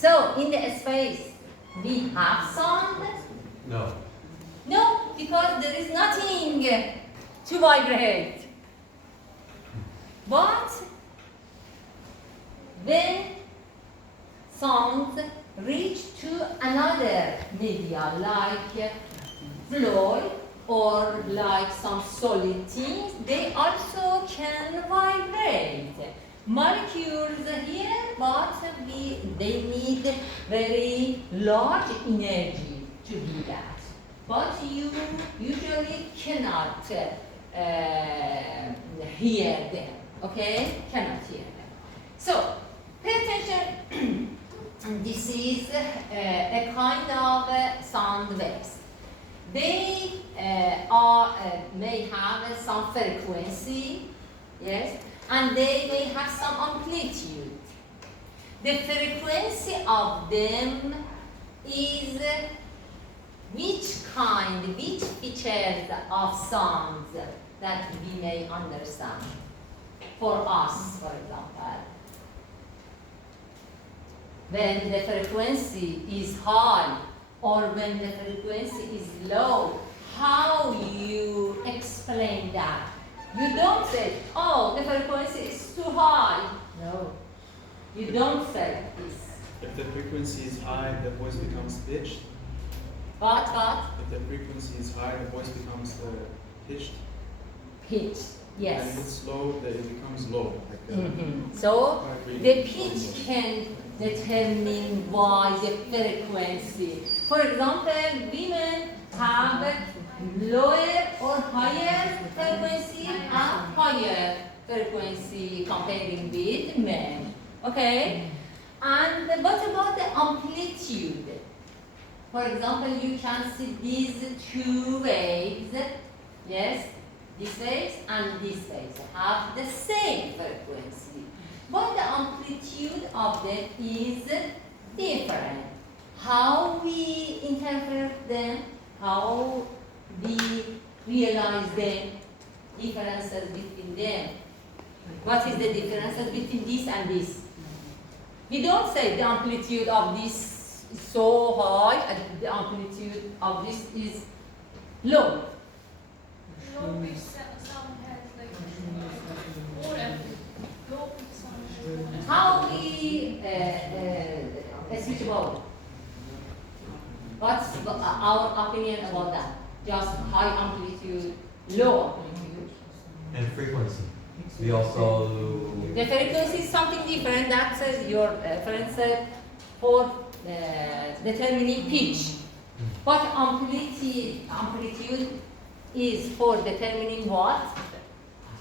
So in the space, we have sound? No. No, because there is nothing to vibrate. But when sounds reach to another media like fluid or like some solid things, they also can vibrate. Molecules here, but they need very large energy to do that. But you usually cannot hear them, okay? Cannot hear them. So, pay attention. This is a kind of sound waves. They may have some frequency, yes, and they may have some amplitude. The frequency of them is which features of sounds that we may understand. For us, for example, when the frequency is high or when the frequency is low, how you explain that? You don't say, oh, the frequency is too high. No, you don't say this. If the frequency is high, the voice becomes pitched. What? If the frequency is high, the voice becomes pitched. Pitch, yes. And if it's low, then it becomes low. Like, So the pitch can determine why the frequency. For example, women have lower or higher frequency and higher frequency comparing with men. Okay? And what about the amplitude? For example, you can see these two waves, yes, this waves and this waves have the same frequency, but the amplitude of them is different. How we interpret them, how we realize the differences between them. What is the differences between this and this? We don't say the amplitude of this is so high and the amplitude of this is low. Low pitch sound has like more amplitude. Low pitch sound has more amplitude. How we switch about? What's our opinion about that? Just high amplitude, low amplitude. And frequency. We also. The frequency is something different. That's your friend said for determining pitch. But amplitude is for determining what?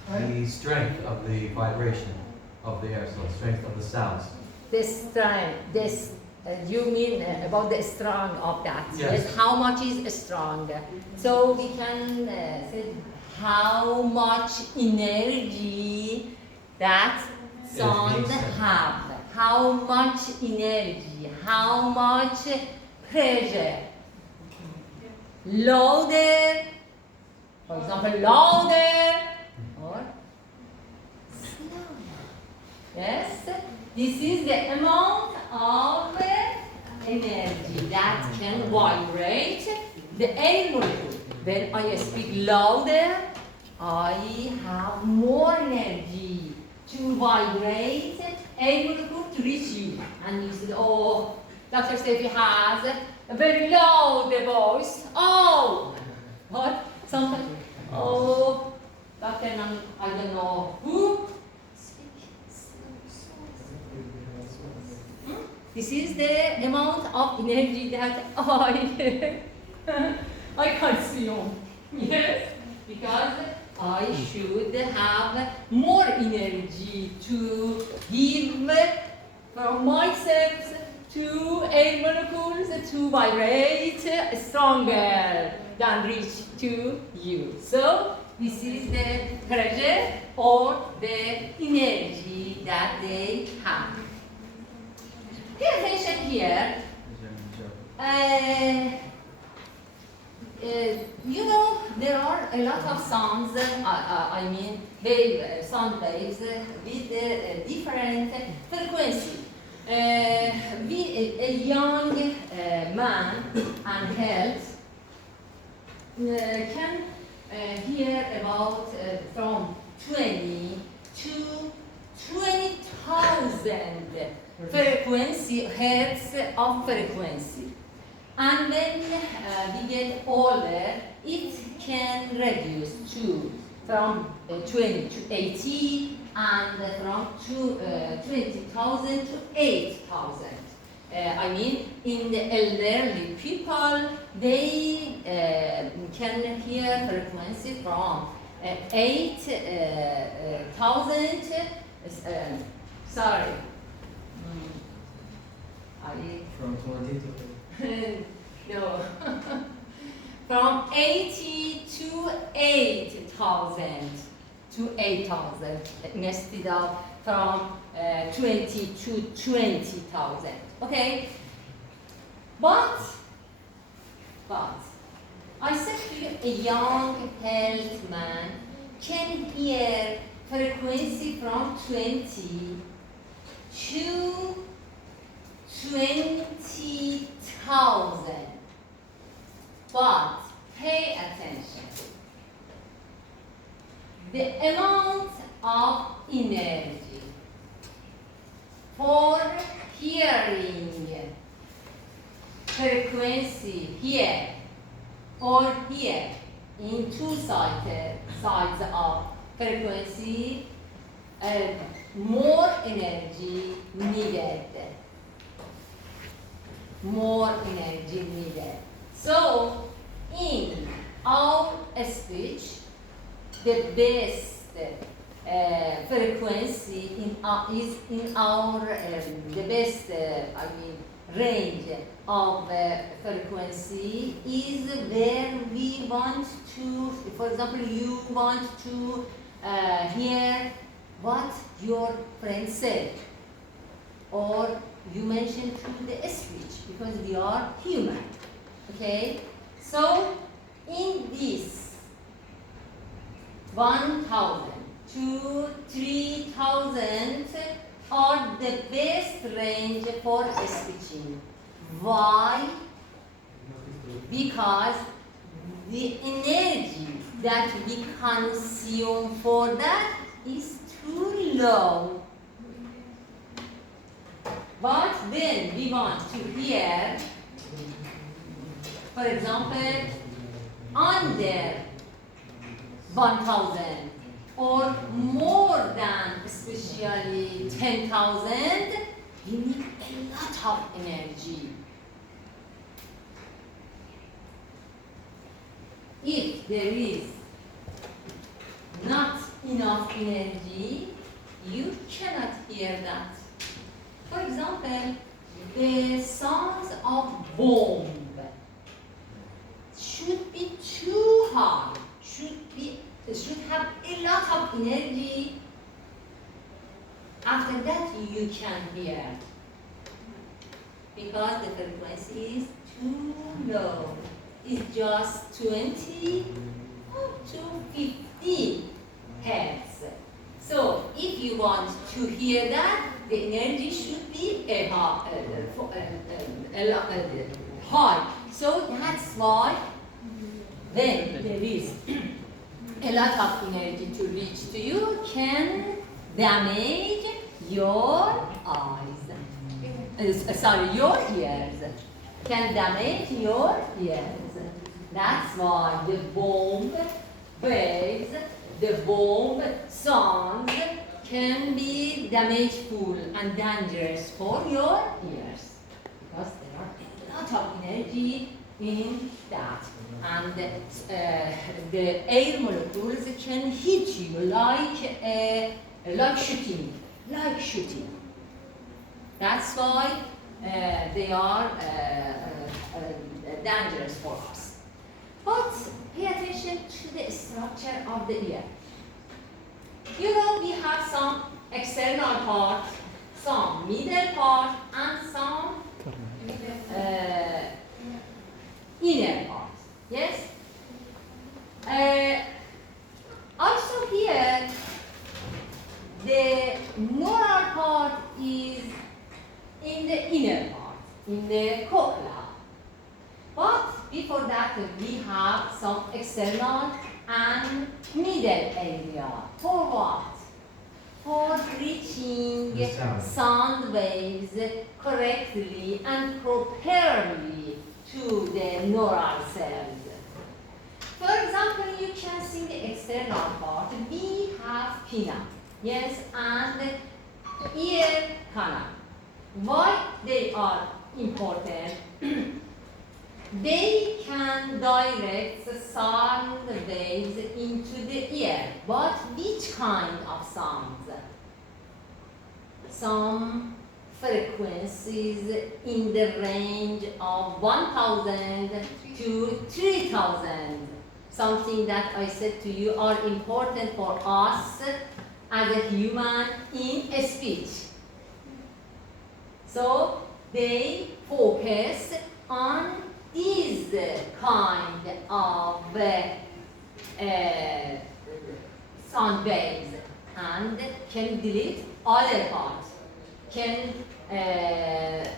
The strength of the vibration of the air, so strength of the sounds. The strength. You mean about the strong of that? Yes. How much is strong? So we can say how much energy that sound have. How much energy? How much pressure? Louder, for example, louder or slower. Yes, this is the amount of energy that can vibrate the air molecule. When I speak louder, I have more energy to vibrate air molecule to reach you. And you say, oh, Dr. Steffi has a very loud voice. Oh, what? Sometimes, oh, Dr. I don't know who. This is the amount of energy that I consume. Yes, because I should have more energy to give from myself to air molecules to vibrate stronger than reach to you. So this is the pressure or the energy that they have. Pay attention here. You know, there are a lot of sounds, sound waves with different frequency. a young man and health can hear about from 20 to 20,000 frequency hertz of frequency. And when we get older, it can reduce to from 20 to 80 and from 20,000 to 8,000. I mean, in the elderly people, they can hear frequency from 8,000. Sorry. From 20 to No. From 80 to 8,000 to 8,000 instead of from 20 to 20,000. Okay? But I said to you, a young health man can hear frequency from 20 to 20,000. But pay attention. The amount of energy for hearing frequency here or here in two sides of frequency, more energy needed. More energy needed. So, in our speech, the best frequency is in our the best range of frequency is where we want to. For example, you want to hear what your friend said, or you mentioned through the speech, because we are human. Okay, so in this 1,000 to 3,000 are the best range for speaking. Why? Because the energy that we consume for that is too low. But then we want to hear, for example, under 1,000 or more than, especially 10,000, you need a lot of energy. If there is not enough energy, you cannot hear that. For example, the sounds of bomb should be too high, should have a lot of energy. After that, you can hear, because the frequency is too low. It's just 20 to 50 hertz. So, if you want to hear that, the energy should be high. So that's why when there is a lot of energy to reach to you, can damage your eyes. Your ears. Can damage your ears. That's why the bomb waves, the bomb sounds can be damageful and dangerous for your ears, because there are a lot of energy in that, and the air molecules can hit you like shooting. That's why they are dangerous for us. But pay attention to the structure of the ear. You know, we have some external part, some middle part, and some inner part. Yes? Also here, the neural part is in the inner part. in the cochlea. But before that, we have some external and middle area. For what? For reaching The sound. sound waves correctly and properly to the neural cells. For example, you can see the external part. We have pinna, yes, and ear canal. Why they are important? They can direct the sound waves into the ear. But which kind of sounds? Some frequencies in the range of 1,000 to 3,000. Something that I said to you are important for us as a human in speech. So they focus on these kind of sound waves and can delete other parts, can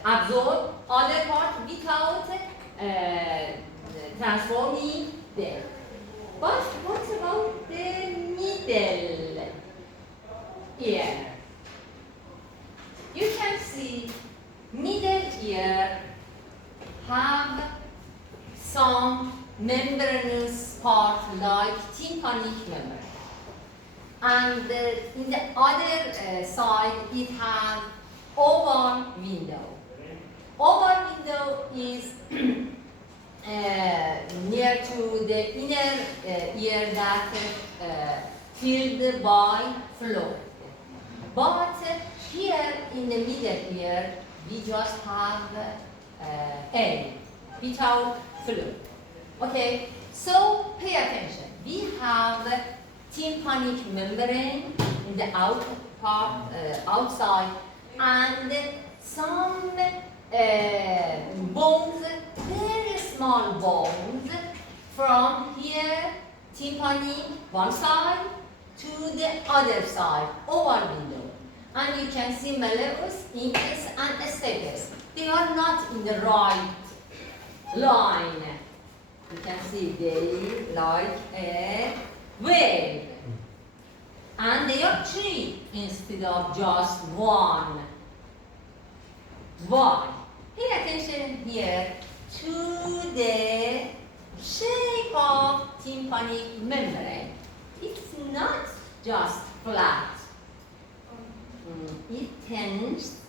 absorb other parts without transforming them. But what about the middle ear? You can see middle ear have some membranous part like tympanic membrane. And in the other side, it has oval window. Oval window is near to the inner ear that filled by fluid. But here in the middle ear, we just have air without fluid. Okay, so pay attention. We have tympanic membrane in the outside, and some bones, very small bones, from here, tympanic one side to the other side, oval window. And you can see malleus, incus, and stapes. They are not in the right line. You can see they like a wave. And they are three instead of just one. Why? Pay attention here to the shape of tympanic membrane. It's not just flat. It tends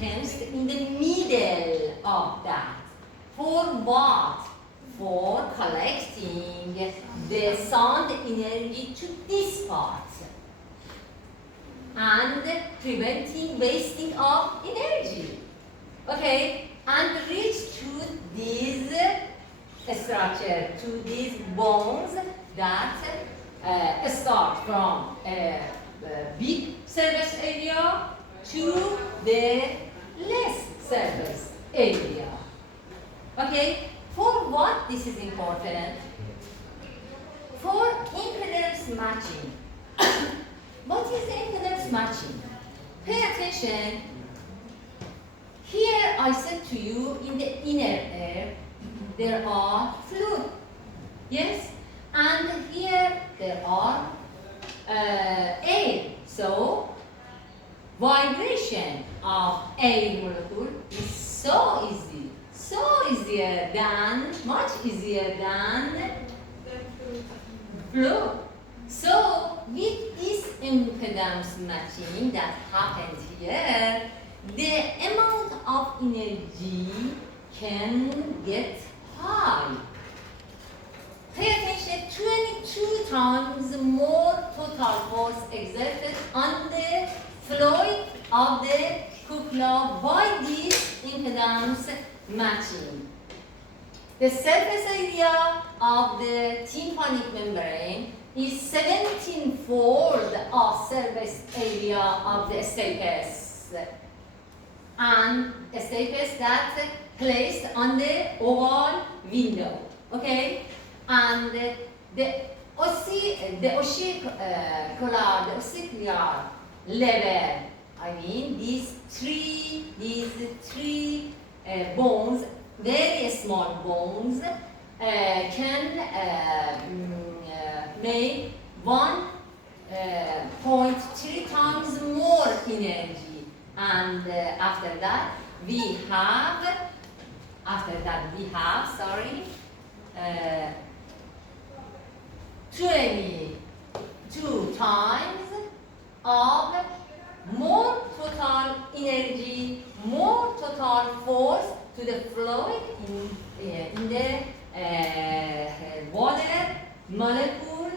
in the middle of that. For what? For collecting the sound energy to this part and preventing wasting of energy. Okay, and reach to these structure, to these bones that start from big surface area to the less surface area. Okay, for what this is important? For impedance matching. What is impedance matching? Pay attention. Here I said to you, in the inner ear there are fluid, yes, and here there are air. So vibration of air molecule is so easy, much easier than fluid. So with this impedance matching that happens here, the amount of energy can get high. Pay attention, 22 times more total force exerted on the fluid of the cochlea by this impedance matching. The surface area of the tympanic membrane is 17-fold of surface area of the stapes, and stapes that placed on the oval window. Okay, and the ossicular level. I mean these three bones, very small bones, can make 1.3 times more energy. And after that we have, sorry, 22 times of more total energy, more total force to the fluid in the water molecule,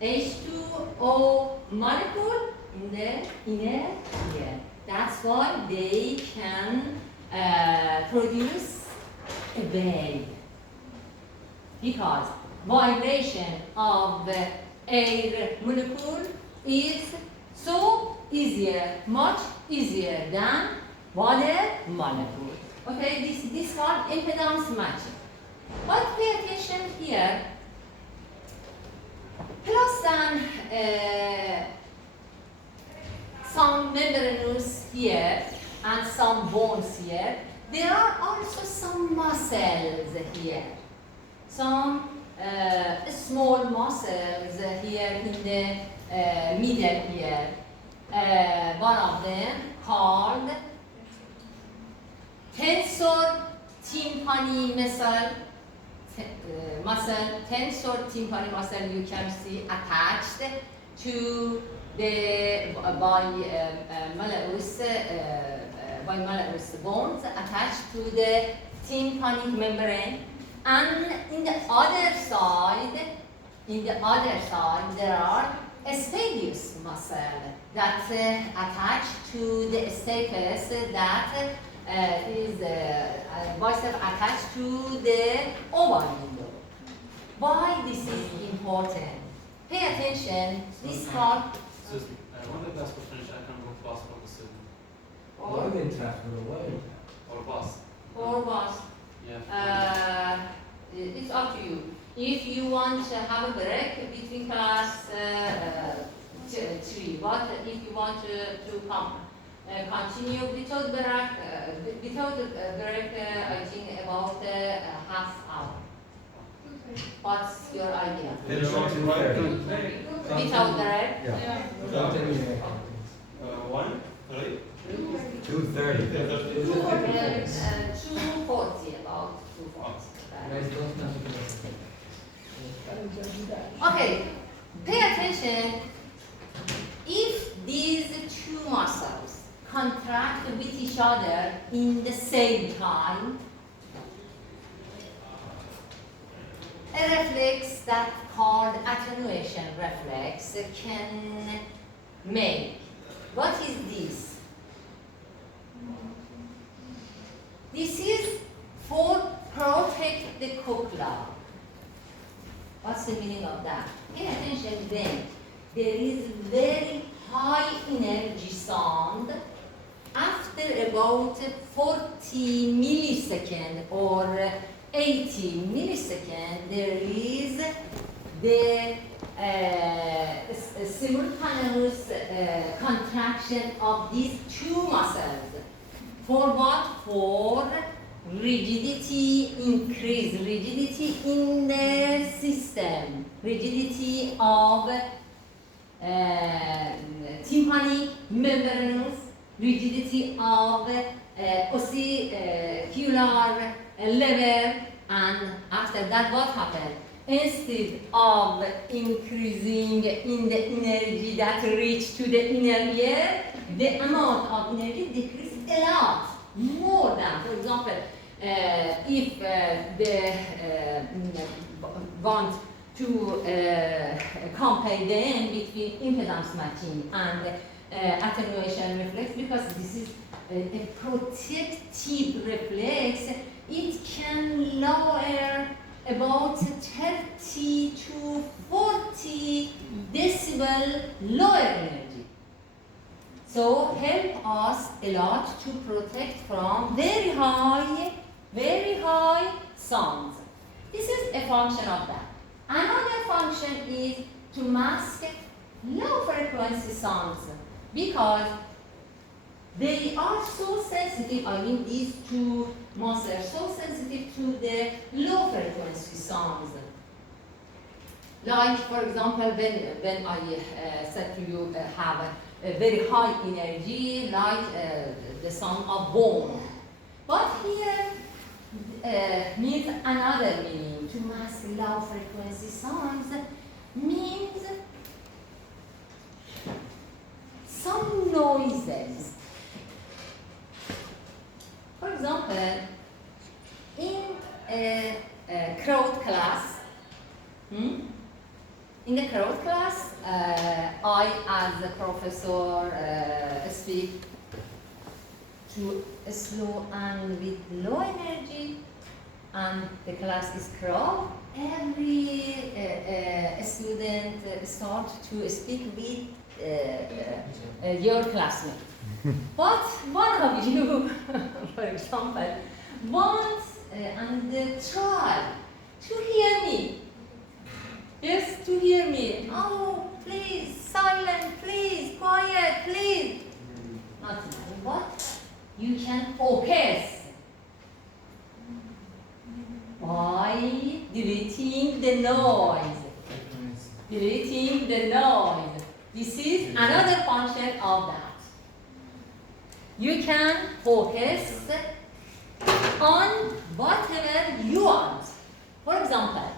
H2O molecule in the inner ear. That's why they can produce a wave, because vibration of the air molecule is so easier, much easier than water molecule. Okay, this one impedance matching. But pay attention here. Plus than some membranous here and some bones here, there are also some muscles here. Some small muscles here in the middle here. One of them called tensor tympani tensor tympani muscle, you can see attached to the malleus bones, attached to the tympanic membrane. And in the other side, there are a stapes muscle that attached to the stapes that is bicep attached to the oval window. Why this is important? Pay attention. This part. Excuse me. When the bus will finish, I can go bus for the student. Or bus. Or bus. Yeah. It's up to you. If you want to have a break between class 3, but if you want to come continue without break, I think about half hour. What's your idea? Finish at 2:30. Without break? Yeah. 1, 3. 2:30. 2:40, about 2:40. Okay, pay attention. If these two muscles contract with each other in the same time, a reflex that called attenuation reflex can make. What is this? This is for protect the cochlea. What's the meaning of that? Pay attention then. There is very high energy sound. After about 40 milliseconds or 80 milliseconds, there is the simultaneous contraction of these two muscles. For what? For rigidity increase, rigidity in the system, rigidity of tympanic membranous, rigidity of ossicular lever, and after that what happened? Instead of increasing in the energy that reach to the inner ear, the amount of energy decreased a lot, more than, for example, if they want to compare them between impedance matching and attenuation reflex, because this is a protective reflex, it can lower about 30 to 40 decibel lower energy. So help us a lot to protect from very high sounds. This is a function of that. Another function is to mask low frequency sounds, because they are so sensitive, I mean these two muscles are so sensitive to the low frequency sounds. Like, for example, when I said to you have a very high energy, like the sound of bomb. But here means another meaning. To mask low frequency sounds means some noises. For example, in a crowd class, in the crowd class, I, as a professor, speak to slow and with low energy, and the class is crowd. Every student start to speak with your classmate. But one of you, for example, wants and try to hear me. Yes, to hear me. Oh, please, silent, please, quiet, please. Nothing. What? You can focus by deleting the noise. Deleting the noise. This is another function of that. You can focus on whatever you want. For example,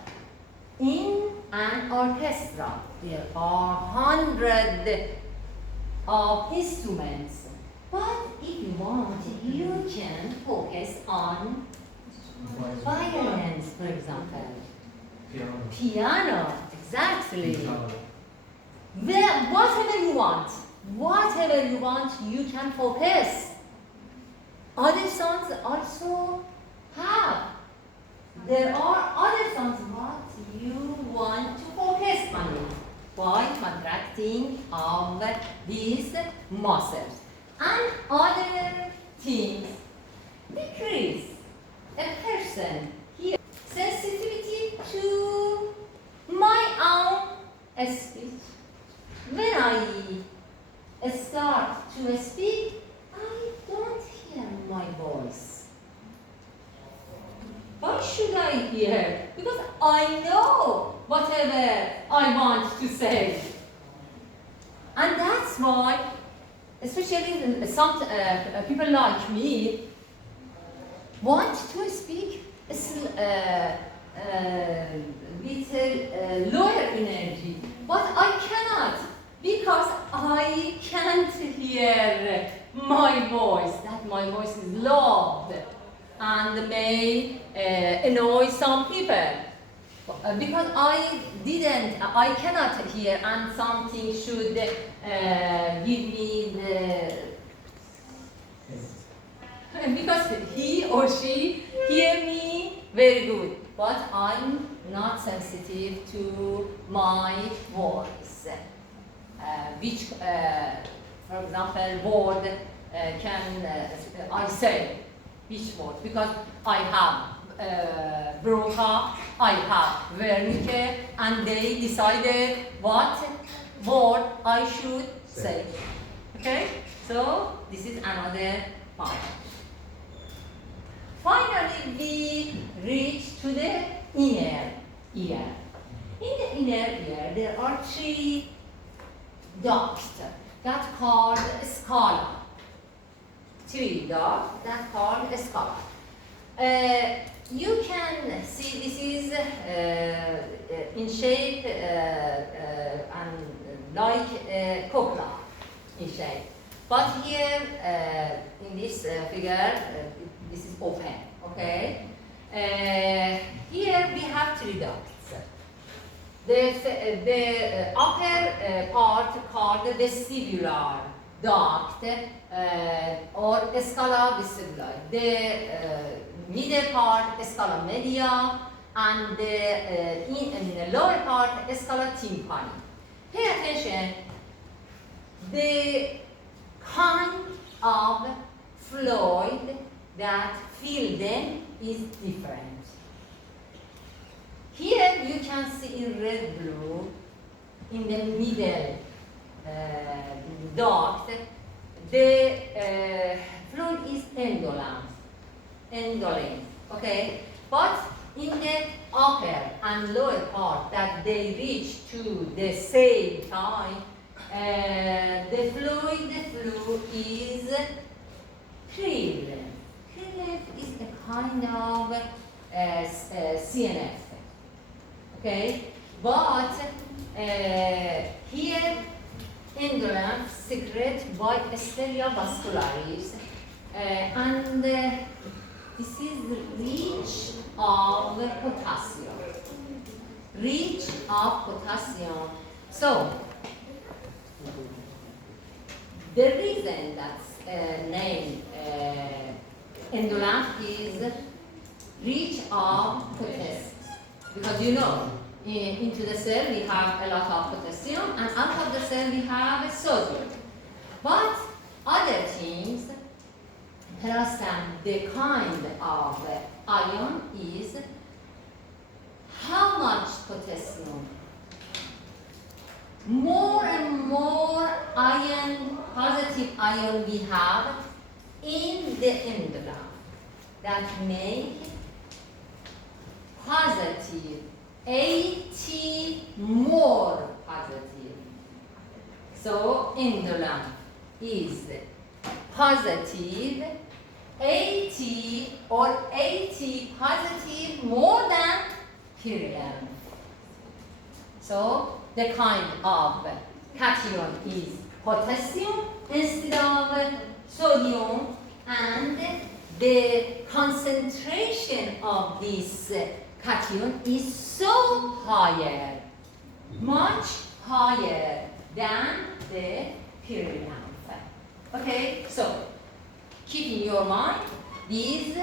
in an orchestra, there are hundreds of instruments. But if you want, you can focus on violins, for example. Piano, exactly. Whatever you want, you can focus. Other songs also have. There are other songs what you want to focus on it by contracting of these muscles. And other things decrease a person here sensitivity to my own speech. When I start to speak, I don't hear my voice. Why should I hear? Because I know whatever I want to say. And that's why, especially some people like me, want to speak with lower energy. But I cannot, because I can't hear my voice, that my voice is loud and may annoy some people. Because I cannot hear, and something should give me because he or she hear me very good, but I'm not sensitive to my voice. Which, for example, word can I say? Which word? Because I have Broca, I have Wernicke, and they decided what word I should say. Okay? So this is another part. Finally, we reach to the inner ear. In the inner ear, there are three ducts that called scala. Three ducts that called scala. You can see this is in shape and like a cochlea in shape. But here in this figure, this is open, okay? Here we have three ducts. The upper part called the vestibular duct or scala vestibuli. The middle part, scala media, and in the lower part, scala tympani. Pay attention, the kind of fluid that fill them is different. Here you can see in red blue, in the middle duct, the fluid is indolent, okay? But in the upper and lower part that they reach to the same time, the fluid is prevalent. Prevalent is a kind of CNF, okay? But here indolent secreted by Escherichia vascularis, and this is rich of potassium. Rich of potassium. So, the reason that's named indolent is rich of potassium. Because you know, into the cell we have a lot of potassium, and out of the cell we have sodium. But other things tell us that the kind of ion is how much potassium. More and more ion, positive ion we have in the indolent that make positive 80 more positive. So indolent is positive 80 or 80 positive more than purulent. So the kind of cation is potassium instead of sodium, and the concentration of this cation is so higher, much higher than the purulent. Okay, so keep in your mind these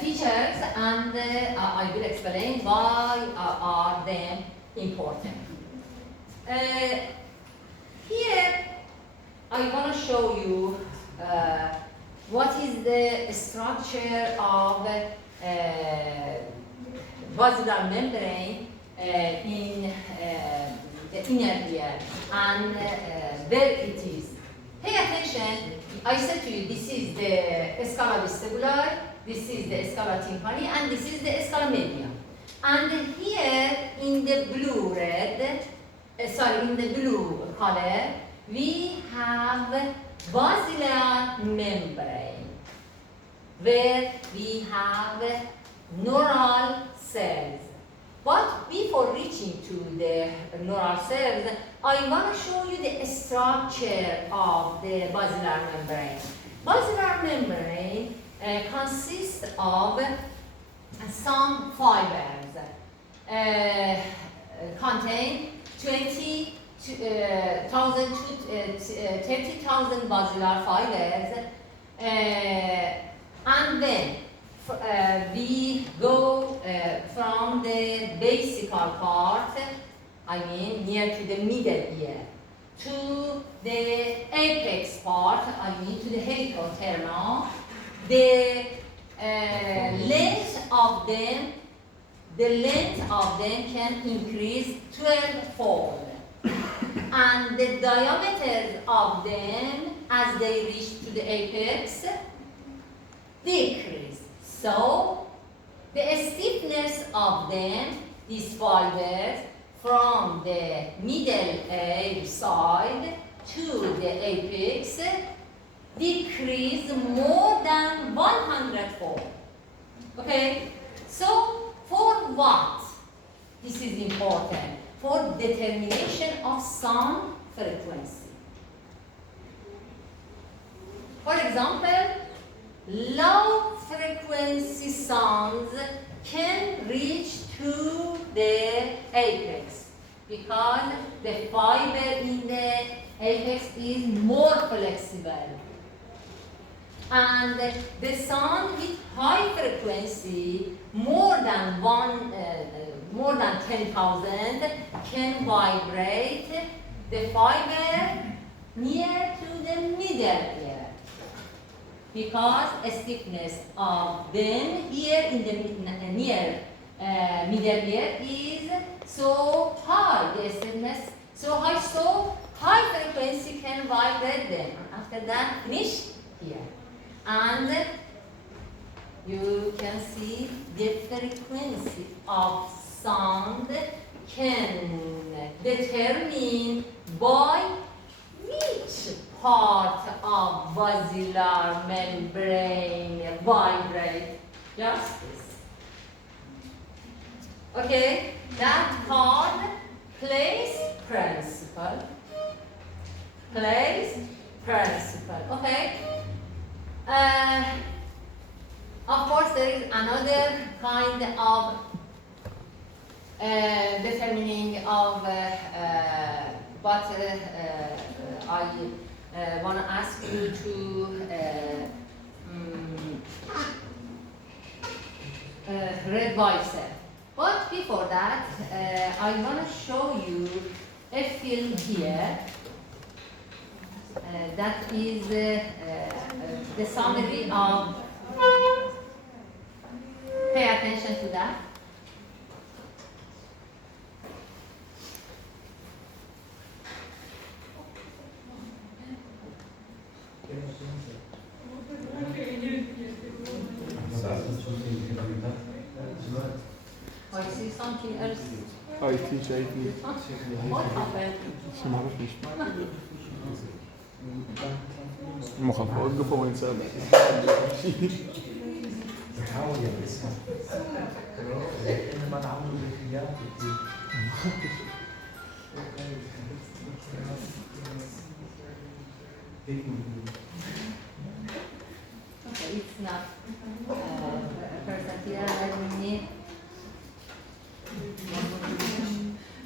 features, and I will explain why are they important. Here I want to show you what is the structure of basilar membrane in the inner ear, and where it is. Pay attention. I said to you, this is the scala vestibular, this is the scala tympani, and this is the scala media. And here in the blue in the blue color, we have basilar membrane, where we have neural cells. But before reaching to the neural cells, I want to show you the structure of the basilar membrane. Basilar membrane consists of some fibers, contain 20,000 to 30,000 basilar fibers, and then we go from the basical part, I mean near to the middle ear, to the apex part, I mean to the helicoterma. The length of them can increase 12-fold, and the diameter of them as they reach to the apex decrease. So the stiffness of them, these fibers, from the middle ear side to the apex decrease more than 100-fold. Okay? So for what? This is important. For determination of sound frequency. For example, low frequency sounds can reach to the apex because the fiber in the apex is more flexible. And the sound with high frequency, more than 10,000, can vibrate the fiber near to the middle ear, because a stiffness of them here in the near middle ear is so high, the stiffness So high frequency can vibrate them. After that, finish here. And you can see the frequency of sound can determine by which part of basilar membrane vibrate. Just this. Okay, that called place principle. Place principle. Okay. Of course, there is another kind of determining of, but I want to ask you to revise it. But before that, I want to show you a film here that is the summary of. Pay attention to that. I see something else. IT شايفني What happened? ما عرفنيش المخاف اوقفه وين سامع بحاول يلبسها ما نعمل الخياط Okay, it's not a person here. Let me.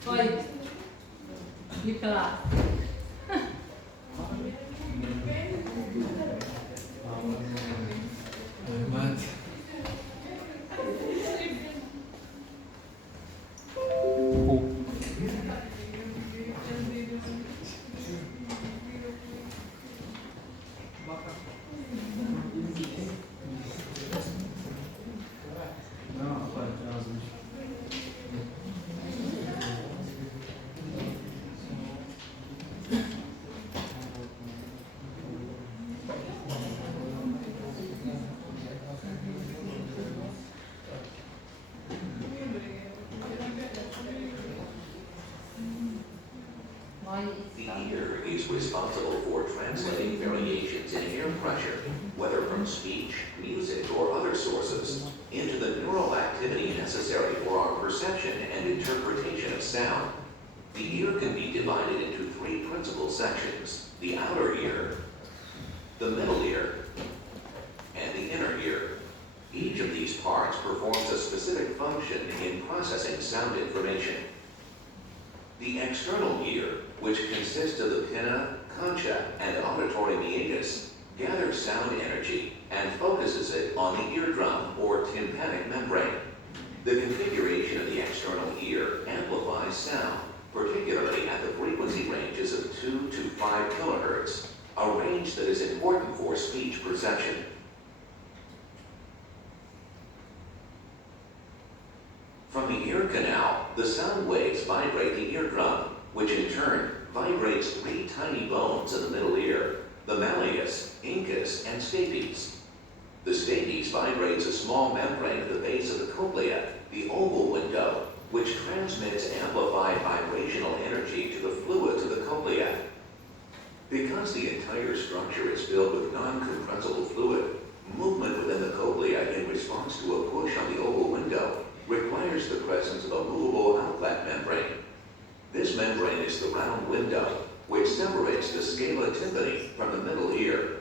Wait, you clap. The ear is responsible for translating variations in air pressure, whether from speech, music, or other sources, into the neural activity necessary for our perception and interpretation of sound. The ear can be divided into three principal sections: the outer ear, the middle ear, and the inner ear. Each of these parts performs a specific function in processing sound information. The external ear, which consists of the pinna, concha, and auditory meatus, gathers sound energy and focuses it on the eardrum or tympanic membrane. The configuration of the external ear amplifies sound, particularly at the frequency ranges of 2 to 5 kilohertz, a range that is important for speech perception. From the ear canal, the sound waves vibrate the eardrum, which in turn vibrates three tiny bones in the middle ear: the malleus, incus, and stapes. The stapes vibrates a small membrane at the base of the cochlea, the oval window, which transmits amplified vibrational energy to the fluids of the cochlea. Because the entire structure is filled with non-compressible fluid, movement within the cochlea in response to a push on the oval window requires the presence of a movable outlet membrane. This membrane is the round window, which separates the scala tympani from the middle ear.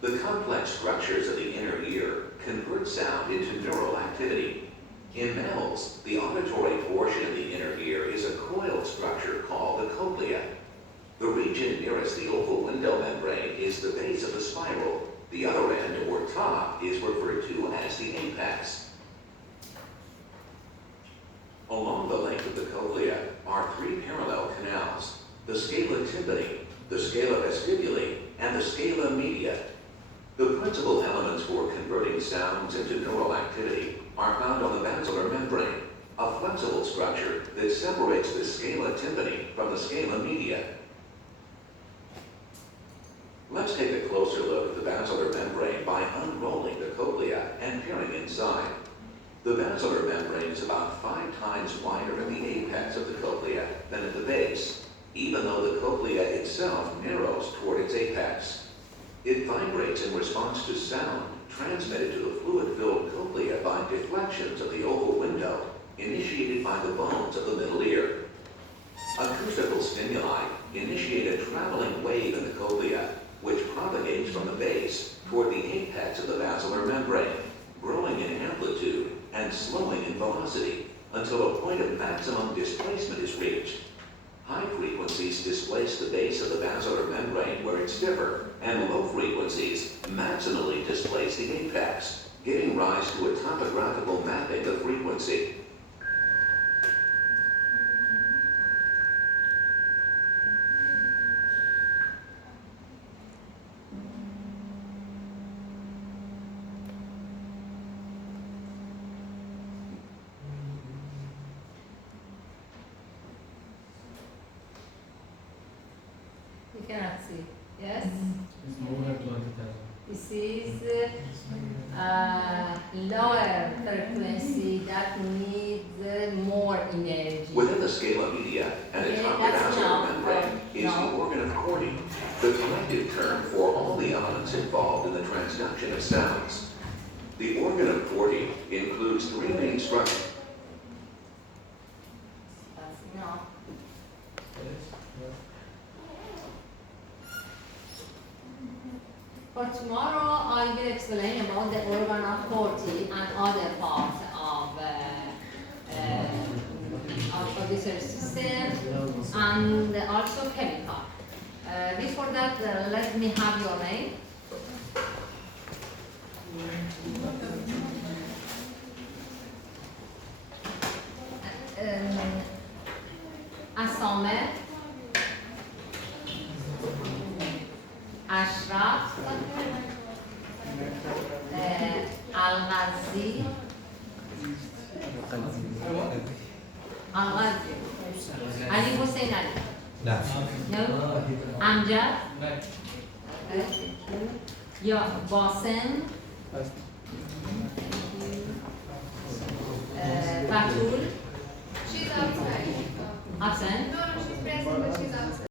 The complex structures of the inner ear convert sound into neural activity. In mammals, the auditory portion of the inner ear is a coiled structure called the cochlea. The region nearest the oval window membrane is the base of the spiral. The other end, or top, is referred to as the apex. Along the length of the cochlea are three parallel canals: the scala tympani, the scala vestibuli, and the scala media. The principal elements for converting sounds into neural activity are found on the basilar membrane, a flexible structure that separates the scala tympani from the scala media. Let's take a closer look at the basilar membrane by unrolling the cochlea and peering inside. The basilar membrane is about 5 times wider at the apex of the cochlea than at the base, even though the cochlea itself narrows toward its apex. It vibrates in response to sound transmitted to the fluid-filled cochlea by deflections of the oval window initiated by the bones of the middle ear. Acoustical stimuli initiate a traveling wave in the cochlea, which propagates from the base toward the apex of the basilar membrane, growing in amplitude and slowing in velocity until a point of maximum displacement is reached. High frequencies displace the base of the basilar membrane where it's stiffer, and low frequencies maximally displace the apex, giving rise to a topographical mapping of frequency. You cannot see. Yes? It's more than 20,000. This is lower frequency that needs more energy. Within the scala media and atop the that's basilar no, membrane is no. the organ of chording, the collective term for all the elements involved in the transduction of sounds. The organ of chording includes 3 main structures. No. For tomorrow, I will explain about the organ of Corti and other parts of our research system and also chemical. Before that, let me have your name. Asame, Ashraf, Al-Ghazi, Al-Ghazi, Ali Hussein Ali. No. No? Amjad? Okay. Yeah, Bassem, Fatul, She's outside. Hassan. No, no, she's present, but she's outside.